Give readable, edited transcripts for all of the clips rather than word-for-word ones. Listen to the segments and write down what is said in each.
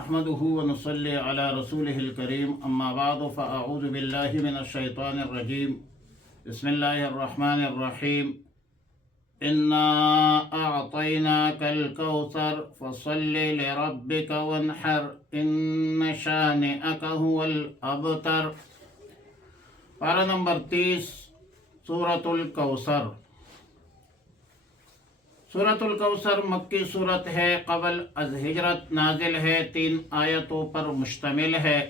نحمده ونصلي على رسوله الكريم اما بعد فاعوذ بالله من الشيطان الرجيم بسم الله الرحمن الرحيم انا اعطيناك الكوثر فصل لربك وانحر ان شانئك هو الابتر۔ پارہ نمبر 30 سورۃ الکوثر۔ سورۃ الکوثر مکی صورت ہے، قبل از ہجرت نازل ہے، 3 آیتوں پر مشتمل ہے۔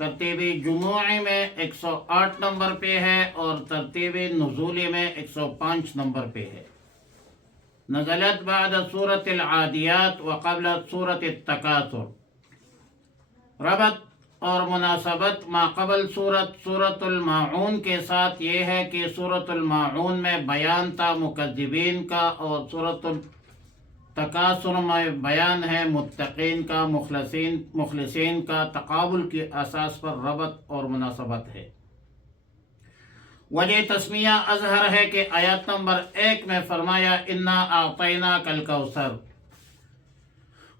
ترتیبی جموعی میں 108 نمبر پہ ہے اور ترتیبی نزولی میں 105 نمبر پہ ہے۔ نزلت بعد سورۃ العادیات وقبل سورۃ التکاثر۔ ربط اور مناسبت ماقبل سورۃ الماعون کے ساتھ یہ ہے کہ سورۃ الماعون میں بیان تھا مکذبین کا اور سورۃ التکاثر میں بیان ہے متقین کا، مخلصین کا۔ تقابل کے اساس پر ربط اور مناسبت ہے۔ وجہ تسمیہ اظہر ہے کہ آیت نمبر 1 میں فرمایا انا اعطیناک الکوثر۔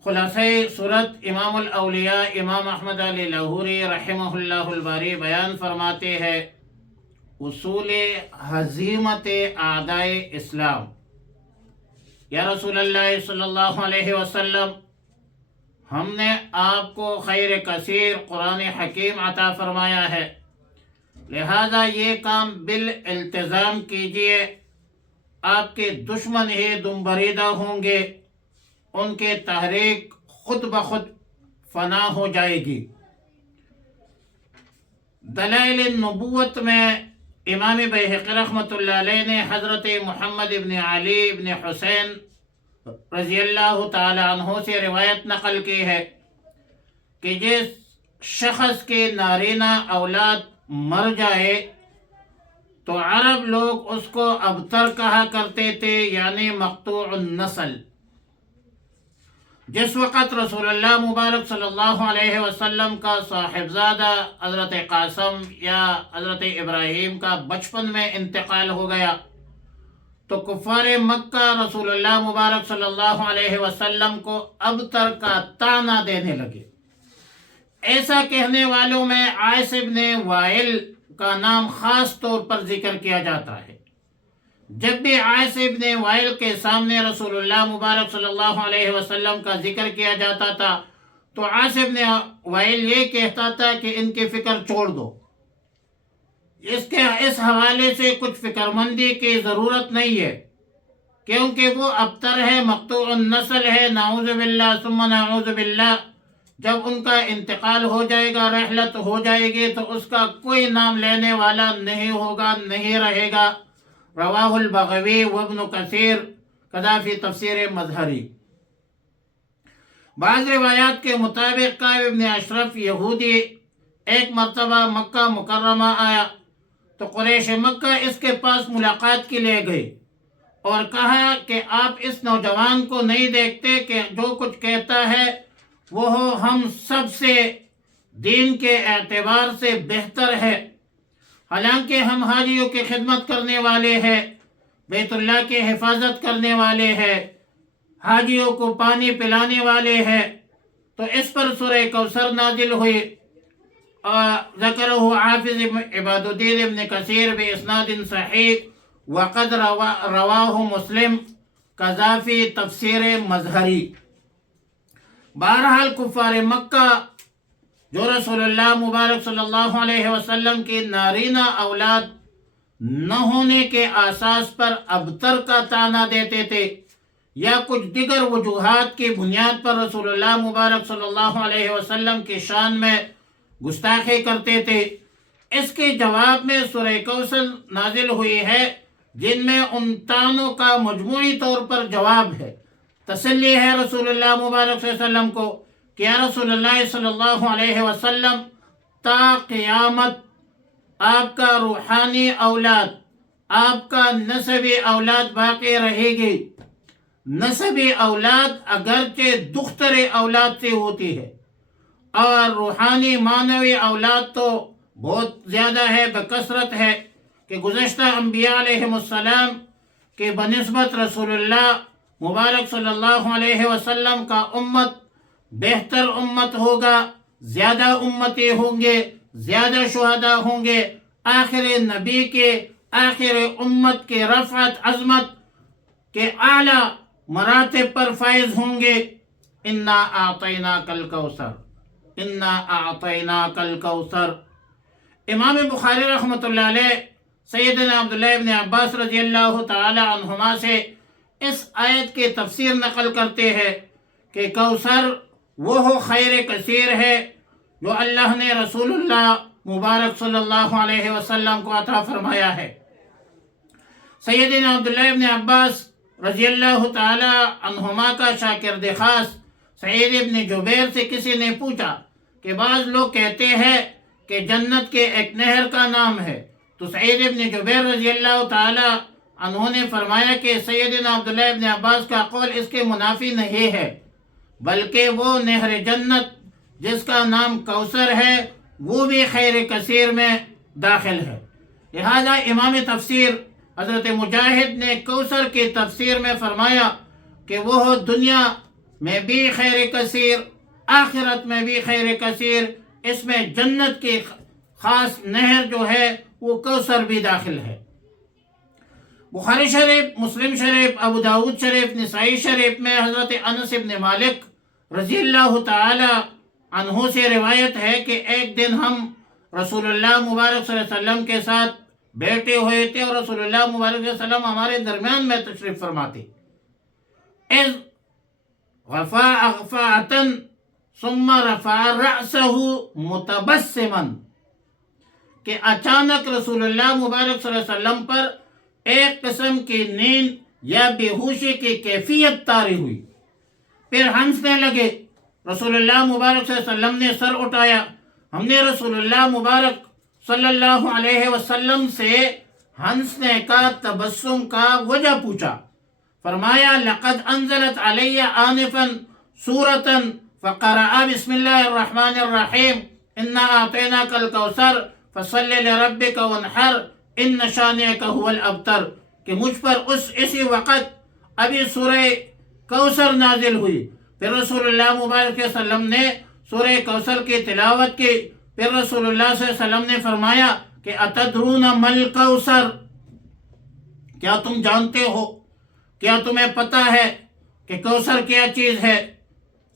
خلاصہ صورت امام الاولیاء امام احمد علی لاہوری رحمہ اللہ الباری بیان فرماتے ہیں، اصول ہزیمت اعداء اسلام۔ یا رسول اللہ صلی اللہ علیہ وسلم، ہم نے آپ کو خیر کثیر قرآن حکیم عطا فرمایا ہے، لہذا یہ کام بالالتزام کیجئے۔ آپ کے دشمن ہی دم بریدہ ہوں گے، ان کے تحریک خود بخود فنا ہو جائے گی۔ دلائل النبوت میں امام بیہقی رحمۃ اللہ علیہ نے حضرت محمد ابن علی ابن حسین رضی اللہ تعالی عنہ سے روایت نقل کی ہے کہ جس شخص کے نارینہ اولاد مر جائے تو عرب لوگ اس کو ابتر کہا کرتے تھے، یعنی مقطوع النسل۔ جس وقت رسول اللہ مبارک صلی اللہ علیہ وسلم کا صاحبزادہ حضرت قاسم یا حضرت ابراہیم کا بچپن میں انتقال ہو گیا تو کفار مکہ رسول اللہ مبارک صلی اللہ علیہ وسلم کو ابتر کا طعنہ دینے لگے۔ ایسا کہنے والوں میں عاص ابن وائل کا نام خاص طور پر ذکر کیا جاتا ہے۔ جب بھی عاص ابن وائل کے سامنے رسول اللہ مبارک صلی اللہ علیہ وسلم کا ذکر کیا جاتا تھا تو عاص ابن وائل یہ کہتا تھا کہ ان کی فکر چھوڑ دو، اس حوالے سے کچھ فکر مندی کی ضرورت نہیں ہے، کیونکہ وہ ابتر ہے، مقطوع النسل ہے، نعوذ باللہ ثم نعوذ باللہ۔ جب ان کا انتقال ہو جائے گا، رحلت ہو جائے گی، تو اس کا کوئی نام لینے والا نہیں ہوگا، نہیں رہے گا۔ رواہ البغوی وابن کثیر کذا فی تفسیر مظہری۔ بعض روایات کے مطابق کعب ابن اشرف یہودی ایک مرتبہ مکہ مکرمہ آیا تو قریش مکہ اس کے پاس ملاقات کے لیے گئی اور کہا کہ آپ اس نوجوان کو نہیں دیکھتے کہ جو کچھ کہتا ہے وہ ہم سب سے دین کے اعتبار سے بہتر ہے، حالانکہ ہم حاجیوں کی خدمت کرنے والے ہیں، بیت اللہ کی حفاظت کرنے والے ہیں، حاجیوں کو پانی پلانے والے ہیں۔ تو اس پر سورہ کوثر نازل ہوئی۔ ذکرہ حافظ عباد الدین ابن کثیر باسناد صحیح وقد رواہ مسلم کذا فی تفسیر مظہری۔ بہرحال کفار مکہ جو رسول اللہ مبارک صلی اللہ علیہ وسلم کی نارینہ اولاد نہ ہونے کے اساس پر ابتر کا طعنہ دیتے تھے یا کچھ دیگر وجوہات کی بنیاد پر رسول اللہ مبارک صلی اللہ علیہ وسلم کی شان میں گستاخی کرتے تھے، اس کے جواب میں سورہ کوثر نازل ہوئی ہے جن میں ان طعنوں کا مجموعی طور پر جواب ہے۔ تسلی ہے رسول اللہ مبارک صلی اللہ علیہ وسلم کو کہ یا رسول اللہ صلی اللہ علیہ وسلم، تا قیامت آپ کا روحانی اولاد، آپ کا نسبی اولاد باقی رہے گی۔ نسبی اولاد اگرچہ دختر اولاد سے ہوتی ہے اور روحانی معنوی اولاد تو بہت زیادہ ہے، بکثرت ہے، کہ گزشتہ انبیاء علیہ السلام کے بنسبت رسول اللہ مبارک صلی اللہ علیہ وسلم کا امت بہتر امت ہوگا، زیادہ امتی ہوں گے، زیادہ شہداء ہوں گے، آخر نبی کے، آخر امت کے رفعت عظمت کے اعلی مراتب پر فائز ہوں گے۔ انا اعطیناک الکوثر، انا اعطیناک الکوثر۔ امام بخاری رحمۃ اللہ علیہ سیدنا عبداللہ ابن عباس رضی اللہ تعالی عنہما سے اس آیت کی تفسیر نقل کرتے ہیں کہ کوثر وہ خیر کثیر ہے جو اللہ نے رسول اللہ مبارک صلی اللہ علیہ وسلم کو عطا فرمایا ہے۔ سیدنا عبداللہ ابن عباس رضی اللہ تعالی عنہما کا شاگرد خاص سعید ابن جبیر سے کسی نے پوچھا کہ بعض لوگ کہتے ہیں کہ جنت کے ایک نہر کا نام ہے، تو سعید ابن جبیر رضی اللہ تعالی عنہ نے فرمایا کہ سیدنا عبداللہ ابن عباس کا قول اس کے منافی نہیں ہے، بلکہ وہ نہر جنت جس کا نام کوثر ہے وہ بھی خیر کثیر میں داخل ہے۔ لہذا امام تفسیر حضرت مجاہد نے کوثر کی تفسیر میں فرمایا کہ وہ دنیا میں بھی خیر کثیر، آخرت میں بھی خیر کثیر، اس میں جنت کی خاص نہر جو ہے وہ کوثر بھی داخل ہے۔ بخاری شریف، مسلم شریف، ابو داود شریف، نسائی شریف میں حضرت انس بن مالک رضی اللہ تعالی عنہ سے روایت ہے کہ ایک دن ہم رسول اللہ مبارک صلی اللہ علیہ وسلم کے ساتھ بیٹھے ہوئے تھے اور رسول اللہ مبارک صلی اللہ علیہ وسلم ہمارے درمیان میں تشریف فرماتے۔ اذ غفا اغفاءً ثم رفع رأسه متبسما، کہ اچانک رسول اللہ مبارک صلی اللہ علیہ وسلم پر ایک قسم کی نیند یا بے ہوشی کی کیفیت طاری ہوئی، پھر ہنسنے لگے۔ رسول اللہ مبارک صلی اللہ علیہ وسلم نے سر اٹھایا، ہم نے رسول اللہ مبارک صلی اللہ علیہ وسلم سے ہنسنے کا، تبسم کا وجہ پوچھا۔ فرمایا لقد انزلت علی آنفا سورة فقرأ بسم اللہ الرحمن الرحیم انا اعطیناک الکوثر فصل لربک وانحر ان شانئک هو الابتر، کہ مجھ پر اسی وقت ابھی سورہ کوثر نازل ہوئی۔ پھر رسول اللہ مبارک صلی اللہ علیہ وسلم نے سورہ کوثر کی تلاوت کی۔ پھر رسول اللہ صلی اللہ علیہ وسلم نے فرمایا کہ اتدرون مل کوثر، کیا تم جانتے ہو، کیا تمہیں پتہ ہے کہ کوثر کیا چیز ہے؟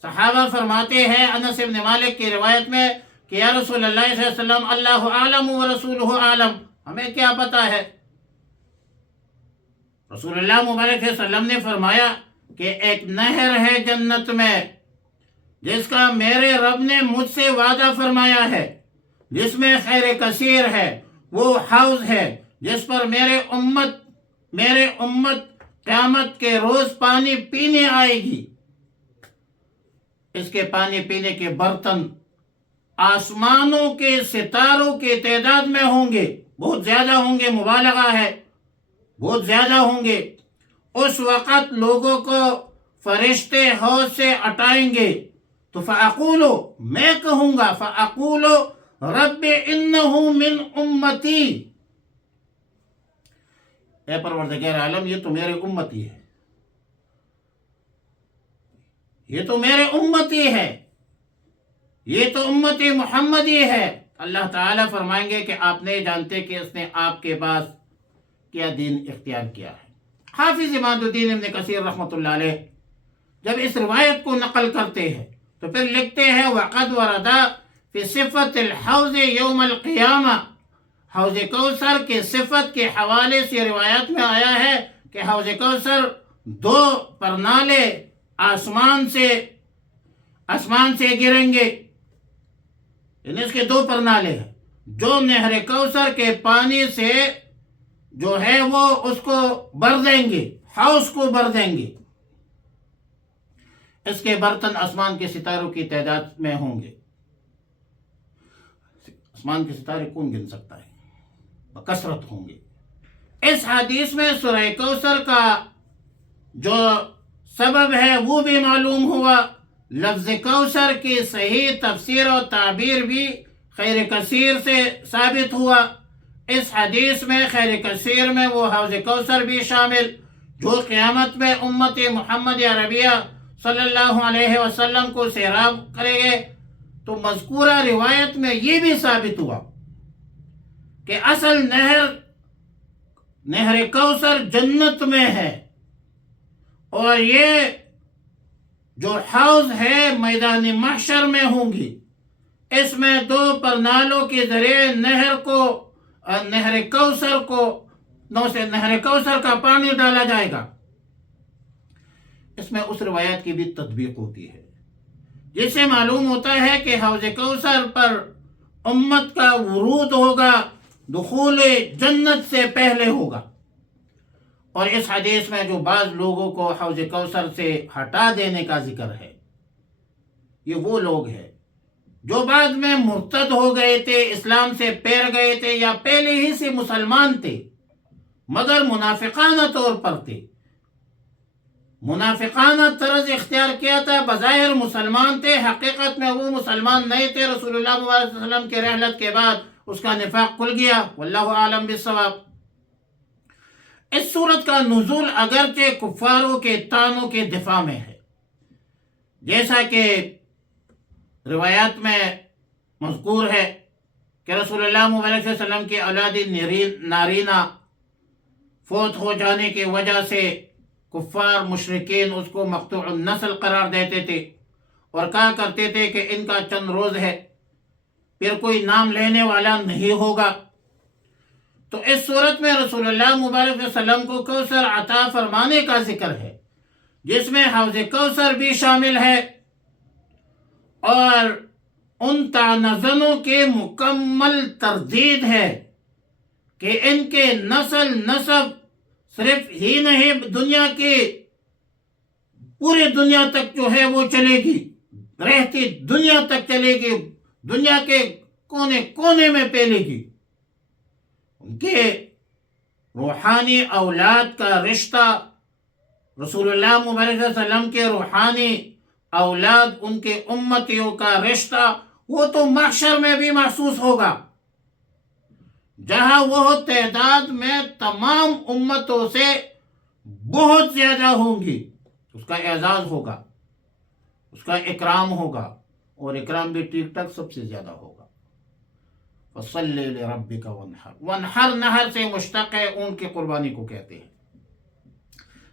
صحابہ فرماتے ہیں انس بن مالک کی روایت میں کہ یا رسول اللہ صلی اللہ علیہ وسلم اللہ عالم و رسولہ عالم، ہمیں کیا پتہ ہے؟ رسول اللہ مبارک صلی اللہ علیہ وسلم نے فرمایا کہ ایک نہر ہے جنت میں جس کا میرے رب نے مجھ سے وعدہ فرمایا ہے، جس میں خیر کثیر ہے، وہ حوض ہے جس پر میرے امت قیامت کے روز پانی پینے آئے گی۔ اس کے پانی پینے کے برتن آسمانوں کے ستاروں کی تعداد میں ہوں گے، بہت زیادہ ہوں گے، مبالغہ ہے، بہت زیادہ ہوں گے۔ اس وقت لوگوں کو فرشتے حوض سے اٹھائیں گے تو فاقولو، میں کہوں گا، فاقولو رب انہو من امتی، اے پروردگار عالم یہ تو میرے امتی ہے، یہ تو میرے امتی ہے، یہ تو امتی محمدی ہے۔ اللہ تعالیٰ فرمائیں گے کہ آپ نہیں جانتے کہ اس نے آپ کے پاس کیا دین اختیار کیا ہے۔ حافظ عماد الدین ابن کثیر رحمۃ اللہ علیہ جب اس روایت کو نقل کرتے ہیں تو پھر لکھتے ہیں وَقَدْ وَرَدَ فِي صِفَةِ الْحَوْضِ يَوْمَ الْقِيَامَةِ، حوض کوثر کے صفت کے حوالے سے روایت میں آیا ہے کہ حوض کوثر دو پرنالے آسمان سے گریں گے، یعنی اس کے دو پرنالے ہیں جو نہر کوثر کے پانی سے جو ہے وہ اس کو بھر دیں گے، حوض کو بھر دیں گے۔ اس کے برتن آسمان کے ستاروں کی تعداد میں ہوں گے۔ آسمان کے ستارے کون گن سکتا ہے؟ بکثرت ہوں گے۔ اس حدیث میں سورہ کوثر کا جو سبب ہے وہ بھی معلوم ہوا، لفظ کوثر کی صحیح تفسیر و تعبیر بھی خیر کثیر سے ثابت ہوا۔ اس حدیث میں خیر کثیر میں وہ حوض کوثر بھی شامل جو قیامت میں امت محمد عربیہ صلی اللہ علیہ وسلم کو سیراب کریں گے تو مذکورہ روایت میں یہ بھی ثابت ہوا کہ اصل نہر کوثر جنت میں ہے، اور یہ جو حوض ہے میدان محشر میں ہوں گی، اس میں 2 پرنالوں کے ذریعے نہر کوثر کا پانی ڈالا جائے گا۔ اس میں اس روایت کی بھی تطبیق ہوتی ہے، جس سے معلوم ہوتا ہے کہ حوض کوثر پر امت کا ورود ہوگا، دخول جنت سے پہلے ہوگا۔ اور اس حدیث میں جو بعض لوگوں کو حوض کوثر سے ہٹا دینے کا ذکر ہے، یہ وہ لوگ ہیں جو بعد میں مرتد ہو گئے تھے، اسلام سے پیر گئے تھے، یا پہلے ہی سے مسلمان تھے مگر منافقانہ طور پر تھے، منافقانہ طرز اختیار کیا تھا، بظاہر مسلمان تھے، حقیقت میں وہ مسلمان نہیں تھے۔ رسول اللہ صلی اللہ علیہ وسلم کے رحلت کے بعد اس کا نفاق کھل گیا، واللہ عالم بالصواب۔ اس صورت کا نزول اگرچہ کفاروں کے طعنوں کے دفاع میں ہے، جیسا کہ روایات میں مذکور ہے کہ رسول اللہ صلی اللہ علیہ وسلم کی اولاد نارینہ فوت ہو جانے کی وجہ سے کفار مشرکین اس کو مقطوع النسل قرار دیتے تھے اور کہا کرتے تھے کہ ان کا چند روز ہے، پھر کوئی نام لینے والا نہیں ہوگا۔ تو اس صورت میں رسول اللہ مبارک صلی اللہ علیہ وسلم کو کوثر عطا فرمانے کا ذکر ہے، جس میں حوض کوثر بھی شامل ہے، اور ان طعنزنوں کے مکمل تردید ہے کہ ان کے نسب صرف ہی نہیں، دنیا کی پوری دنیا تک جو ہے وہ چلے گی، رہتی دنیا تک چلے گی، دنیا کے کونے کونے میں پھیلے گی۔ ان کے روحانی اولاد کا رشتہ، رسول اللہ مبارک صلی اللہ علیہ وسلم کے روحانی اولاد، ان کے امتیوں کا رشتہ، وہ تو محشر میں بھی محسوس ہوگا، جہاں وہ تعداد میں تمام امتوں سے بہت زیادہ ہوں گی۔ اس کا اعزاز ہوگا، اس کا اکرام ہوگا، اور اکرام بھی ٹھیک ٹھاک سب سے زیادہ ہوگا۔ فَصَلِّ لِرَبِّكَ وَانْحَرْ، وانحر نہر سے مشتق ہے، اونٹ کی قربانی کو کہتے ہیں۔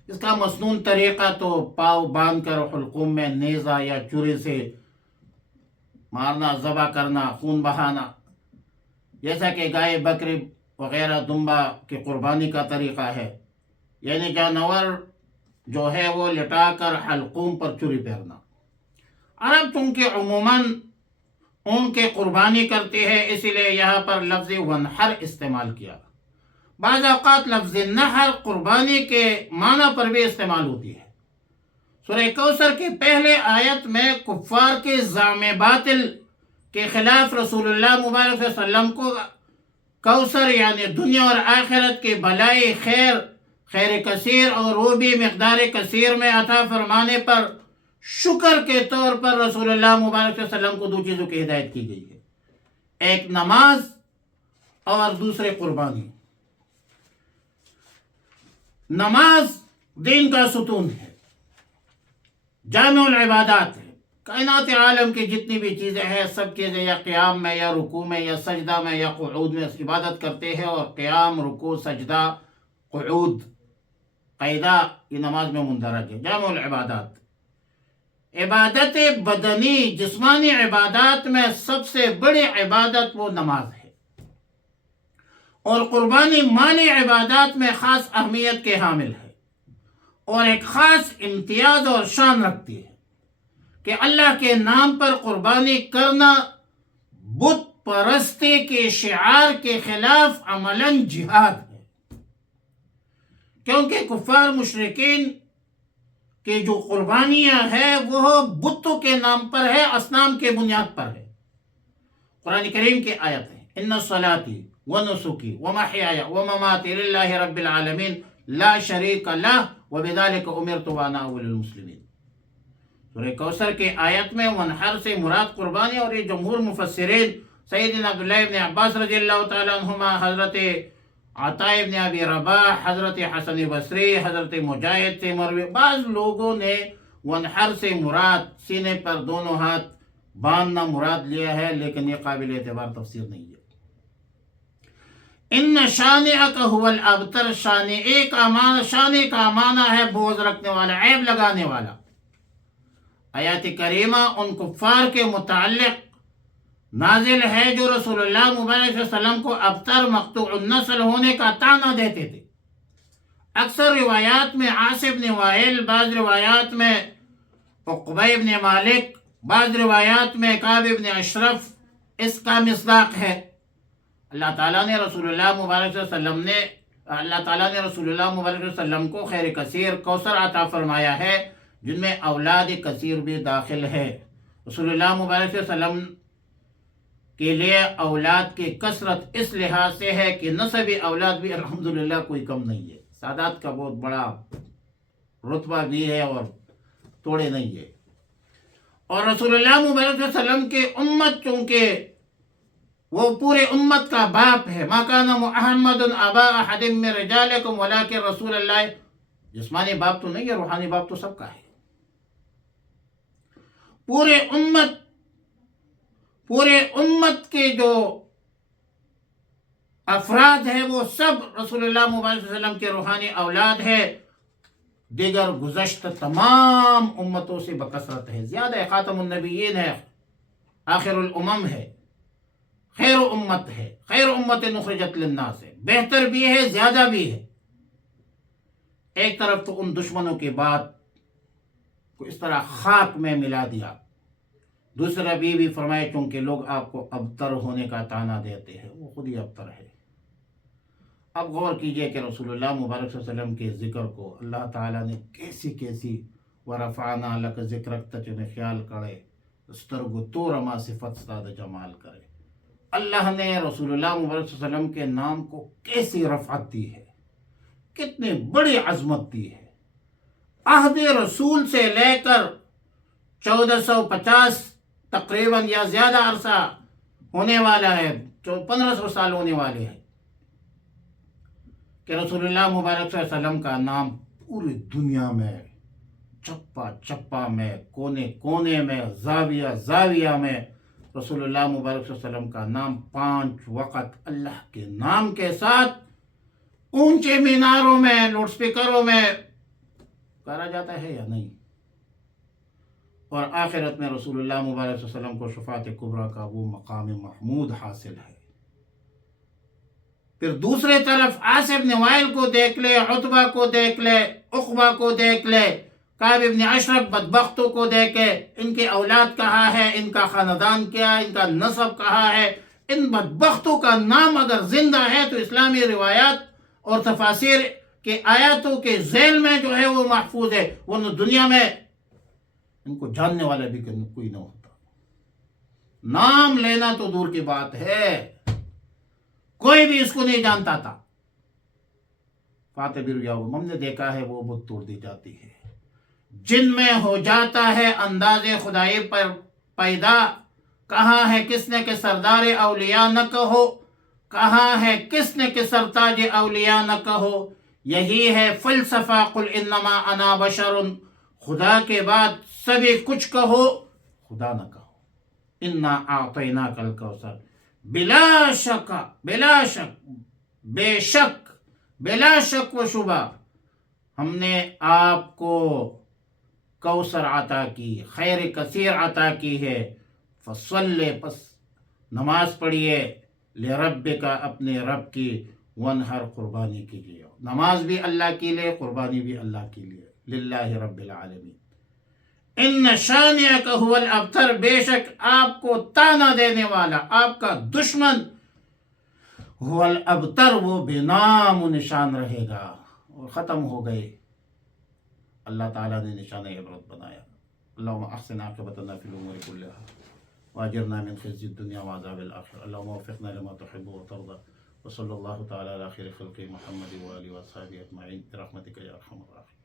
اس کا مسنون طریقہ تو پاؤ باندھ کر حلقوم میں نیزہ یا چوری سے مارنا، ذبح کرنا، خون بہانا، جیسا کہ گائے، بکری وغیرہ دمبا کی قربانی کا طریقہ ہے، یعنی جانور جو ہے وہ لٹا کر حلقوم پر چوری پھیرنا۔ عرب چونکہ عموماً اون کی قربانی کرتے ہیں، اسی لیے یہاں پر لفظ ونحر استعمال کیا۔ بعض اوقات لفظ نحر قربانی کے معنی پر بھی استعمال ہوتی ہے۔ سورہ کوثر کی پہلے آیت میں کفار کے زعم باطل کے خلاف رسول اللہ مبارک صلی اللہ علیہ وسلم کو کوثر یعنی دنیا اور آخرت کی بھلائی، خیر کثیر، اور وہ بھی مقدار کثیر میں عطا فرمانے پر شکر کے طور پر رسول اللہ مبارک صلی اللہ علیہ وسلم کو 2 چیزوں کی ہدایت کی گئی ہے، ایک نماز اور دوسرے قربانی۔ نماز دین کا ستون ہے، جامع العبادات ہے۔ کائنات عالم کی جتنی بھی چیزیں ہیں، سب چیزیں یا قیام میں یا رکوع میں یا سجدہ میں یا قعود میں عبادت کرتے ہیں، اور قیام، رکوع، سجدہ، قعود، قیدہ یہ نماز میں مندرج ہے، جامع العبادات۔ عبادت بدنی جسمانی عبادات میں سب سے بڑی عبادت وہ نماز ہے، اور قربانی مالی عبادات میں خاص اہمیت کے حامل ہے، اور ایک خاص امتیاز اور شان رکھتی ہے کہ اللہ کے نام پر قربانی کرنا بت پرستی کے شعار کے خلاف عملاً جہاد ہے، کیونکہ کفار مشرکین کی جو قربانیاں ہیں وہ بتوں کے نام پر ہے، اصنام کے بنیاد پر ہے۔ قرآن کریم کی آیت ہے، ان صلاتی ونسکی ومحیای ومماتی للہ رب العالمین لا شریک لہ وبذلک امرت وانا اول المسلمین۔ سورہ کوثر کے آیت میں ونحر سے مراد قربانی، اور یہ جمہور مفسرین سیدنا عبداللہ ابن عباس رضی اللہ تعالیٰ عنہما، حضرت عطا ابن ابی رباح، حضرت حسن بصری، حضرت مجاہد سے مروی، بعض لوگوں نے ونحر سے مراد سینے پر دونوں ہاتھ باندھنا مراد لیا ہے، لیکن یہ قابل اعتبار تفسیر نہیں ہے۔ ان شانئک هو الابتر، شانئ کا معنی ہے بغض رکھنے والا، عیب لگانے والا۔ آیات کریمہ ان کفار کے متعلق نازل ہے جو رسول اللہ مبارک صلی اللہ علیہ وسلم کو ابتر، مقطوع النسل ہونے کا طعنہ دیتے تھے۔ اکثر روایات میں عاص بن وائل، بعض روایات میں عقبہ بن مالک، بعض روایات میں کعب بن اشرف اس کا مصداق ہے۔ اللہ تعالیٰ نے رسول اللہ مبارک صلی اللہ علیہ وسلم کو خیر کثیر کوثر عطا فرمایا ہے، جن میں اولاد کثیر بھی داخل ہے۔ رسول اللہ مبارک صلی اللہ علیہ وسلم کے لیے اولاد کی کثرت اس لحاظ سے ہے کہ نسبی اولاد بھی الحمدللہ کوئی کم نہیں ہے، سادات کا بہت بڑا رتبہ بھی ہے اور توڑے نہیں ہے۔ اور رسول اللہ مبارک صلی اللہ علیہ وسلم کی امت چونکہ وہ پورے امت کا باپ ہے، ما کان محمد ابا احد من رجالکم ولکن رسول اللہ، جسمانی باپ تو نہیں ہے، روحانی باپ تو سب کا ہے۔ پورے امت کے جو افراد ہیں وہ سب رسول اللہ مبارک صلی اللہ علیہ وسلم کے روحانی اولاد ہے، دیگر گزشتہ تمام امتوں سے بکثرت ہے، زیادہ ہے، خاتم النبیین ہے، آخر الامم ہے، خیر امت ہے، خیر امت نخرجت للناس ہے، بہتر بھی ہے، زیادہ بھی ہے۔ ایک طرف تو ان دشمنوں کی بات کو اس طرح خاک میں ملا دیا، دوسرا بھی فرمائے چونکہ لوگ آپ کو ابتر ہونے کا طعنہ دیتے ہیں، وہ خود ہی ابتر ہے۔ اب غور کیجئے کہ رسول اللہ مبارک صلی اللہ علیہ وسلم کے ذکر کو اللہ تعالیٰ نے کیسی ورفعنا لک ذکرک تچنے خیال کرے، استرگو تو رما صفت ستاد جمال کرے۔ اللہ نے رسول اللہ مبارک صلی اللہ علیہ وسلم کے نام کو کیسی رفعت دی ہے، کتنی بڑی عظمت دی ہے۔ عہد رسول سے لے کر 1450 تقریباً یا زیادہ عرصہ ہونے والا ہے، 1500 سال ہونے والے ہیں کہ رسول اللہ مبارک صلی اللہ علیہ وسلم کا نام پوری دنیا میں چپا چپا میں، کونے کونے میں، زاویہ میں رسول اللہ مبارک صلی اللہ علیہ وسلم کا نام 5 وقت اللہ کے نام کے ساتھ اونچے میناروں میں، لاؤڈ سپیکروں میں کرا جاتا ہے یا نہیں؟ اور آخرت میں رسول اللہ مبارک صلی اللہ علیہ وسلم کو شفاعت کبریٰ کا وہ مقام محمود حاصل ہے۔ پھر دوسرے طرف عاص بن وائل کو دیکھ لے، عتبہ کو دیکھ لے، عقبہ کو دیکھ لے، کعب بن اشرف بدبختوں کو دیکھے، ان کی اولاد کہاں ہے، ان کا خاندان کیا ہے، ان کا نسب کہاں ہے۔ ان بدبختوں کا نام اگر زندہ ہے تو اسلامی روایات اور تفاسیر کے آیاتوں کے ذیل میں جو ہے وہ محفوظ ہے، ورنہ دنیا میں ان کو جاننے والا بھی کوئی نہ ہوتا۔ نام لینا تو دور کی بات ہے، کوئی بھی اس کو نہیں جانتا تھا۔ فاتح بریا ہم نے دیکھا ہے وہ بت توڑ دی جاتی ہے، جن میں ہو جاتا ہے انداز خدائی پر پیدا، کہاں ہے کس نے کہ سردار اولیاء نہ کہو، کہاں ہے کس نے کہ سرتاج اولیاء نہ کہو۔ یہی ہے فلسفہ قل انما انا بشر، خدا کے بعد سبھی کچھ کہو، خدا نہ کہو۔ انا اعطیناک الکوثر، بلا شک بلا شک و شبہ ہم نے آپ کو کوثر عطا کی، خیر کثیر عطا کی ہے۔ فصلی، پس نماز پڑھیے، لربک، اپنے رب کی، ونحر، قربانی کیجیے۔ نماز بھی اللہ کے لیے، قربانی بھی اللہ کے لیے، للہ رب العالمین۔ ان شانئک هو الابتر، بے شک آپ کو طعنہ دینے والا، آپ کا دشمن، هو الابتر، وہ بے نام و نشان رہے گا۔ اور ختم ہو گئے، اللہ تعالیٰ نے نشان عبرت بنایا۔ اللہم احسن عاقبتنا فی الامور کلها واجرنا من خزي الدنيا وعذاب الآخرة، اللهم وفقنا لما تحب وترضى، وصلى الله تعالى على خير خلق محمد وآله وصحبه أجمعين برحمتك يا أرحم الراحمين۔